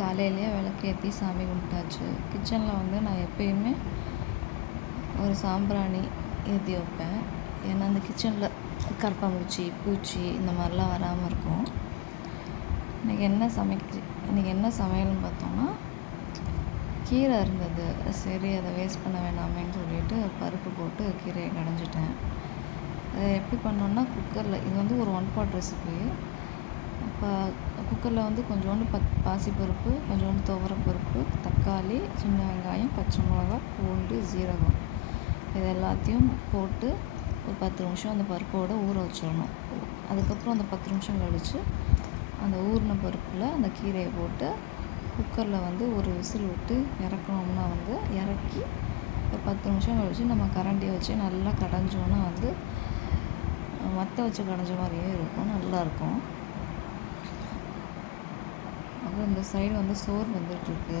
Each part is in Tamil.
காலையிலேயே விளக்கேற்றி சாமி கும்பிட்டாச்சு. கிச்சனில் வந்து நான் எப்பயுமே ஒரு சாம்பிராணி ஏற்றி வைப்பேன். ஏன்னா அந்த கிச்சனில் கரப்பாம்பூச்சி, பூச்சி இந்த மாதிரிலாம் வராமல் இருக்கும். இன்றைக்கி என்ன சமையல்னு பார்த்தோம்னா, கீரை இருந்தது. சரி, அதை வேஸ்ட் பண்ண வேணாமேன்னு சொல்லிட்டு பருப்பு போட்டு கீரையை கடைஞ்சிட்டேன். அதை எப்படி பண்ணோன்னா, குக்கரில் இது வந்து ஒரு 1 பாட் ரெசிபி. அப்போ குக்கரில் வந்து கொஞ்சோண்டு பாசிப்பருப்பு, கொஞ்சோண்டு துவரப்பருப்பு, தக்காளி, சின்ன வெங்காயம், பச்சை மிளகா, பூண்டு, ஜீரகம் இது எல்லாத்தையும் போட்டு ஒரு 10 நிமிஷம் அந்த பருப்போடு ஊற வச்சிடணும். அதுக்கப்புறம் அந்த 10 நிமிஷம் கழித்து அந்த ஊறின பருப்பில் அந்த கீரையை போட்டு குக்கரில் வந்து ஒரு விசில் விட்டு இறக்கணும்னா வந்து இறக்கி ஒரு 10 நிமிஷம் கழித்து நம்ம கரண்டியை வச்சு நல்லா கடைஞ்சோன்னா வந்து மற்ற வச்சு கடைஞ்ச மாதிரியே இருக்கும், நல்லாயிருக்கும். அப்புறம் இந்த சைடு வந்து சோறு வந்துட்டுருக்கு.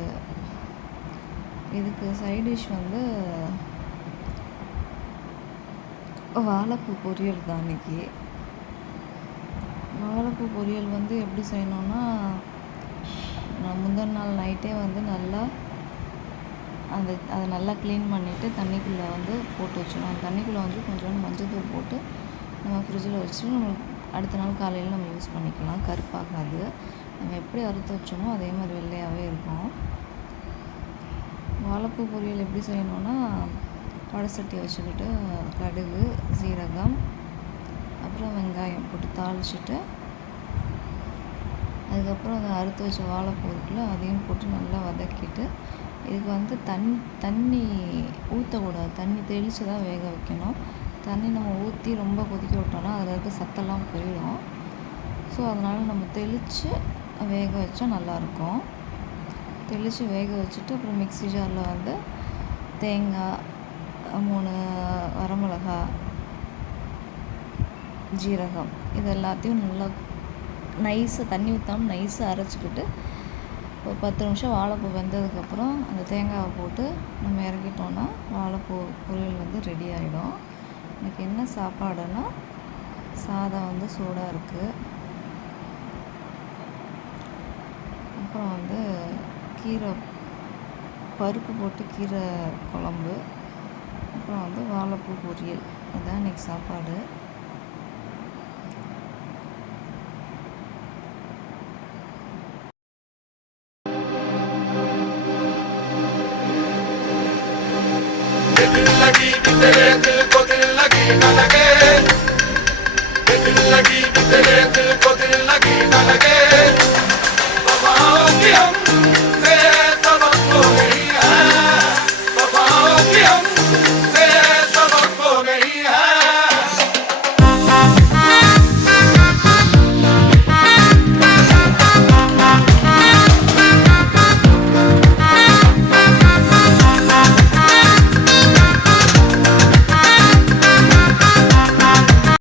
இதுக்கு சைட் டிஷ் வந்து வாழைப்பூ பொரியல் தான் இன்றைக்கி. வாழைப்பூ பொரியல் வந்து எப்படி செய்யணுன்னா, நான் முந்தின நாள் நைட்டே வந்து நல்லா அதை நல்லா க்ளீன் பண்ணிவிட்டு தண்ணிக்குள்ளே வந்து போட்டு வச்சிடணும். அந்த தண்ணிக்குள்ளே வந்து கொஞ்சோண்டு மஞ்சள்தூள் போட்டு நம்ம ஃப்ரிட்ஜில் வச்சு நம்ம அடுத்த நாள் காலையில் நம்ம யூஸ் பண்ணிக்கலாம். கருப்பாகாது. நம்ம எப்படி அறுத்து வச்சோமோ அதே மாதிரி வெள்ளையாகவே இருக்கும். வாழைப்பூ பொரியல் எப்படி செய்யணுன்னா, வடை வச்சுக்கிட்டு கடுகு, சீரகம், அப்புறம் வெங்காயம் போட்டு தாளிச்சிட்டு அதுக்கப்புறம் அதை அறுத்து வச்ச வாழைப்பூ இருக்குல்ல அதையும் போட்டு நல்லா வதக்கிட்டு, இதுக்கு வந்து தண்ணி ஊற்றக்கூடாது. தண்ணி தெளித்து தான் வேக வைக்கணும். தண்ணி நம்ம ஊற்றி ரொம்ப கொதிக்க விட்டோம்னா அதில் இருக்க சத்தெல்லாம் போயிடும். ஸோ அதனால் நம்ம தெளித்து வேக வச்சா நல்லாயிருக்கும். தெளித்து வேக வச்சுட்டு அப்புறம் மிக்ஸி ஜாரில் வந்து தேங்காய், 3 வரமிளகா, ஜீரகம் இது எல்லாத்தையும் நல்லா நைஸாக தண்ணி ஊற்றாமல் நைஸாக அரைச்சிக்கிட்டு ஒரு 10 நிமிஷம் வாழைப்பூ வெந்ததுக்கப்புறம் அந்த தேங்காவை போட்டு நம்ம இறக்கிட்டோன்னா வாழைப்பூ பொரியல் வந்து ரெடி ஆகிடும். எனக்கு என்ன சாப்பாடுன்னா, சாதம் வந்து சூடாக இருக்குது. அப்புறம் வந்து கீரை பருப்பு போட்டு கீரை குழம்பு, அப்புறம் வந்து வாழைப்பூ பொரியல். இதுதான் இன்றைக்கி சாப்பாடு. दिल लगी कि तेरे दिल को दिल लगी न लगे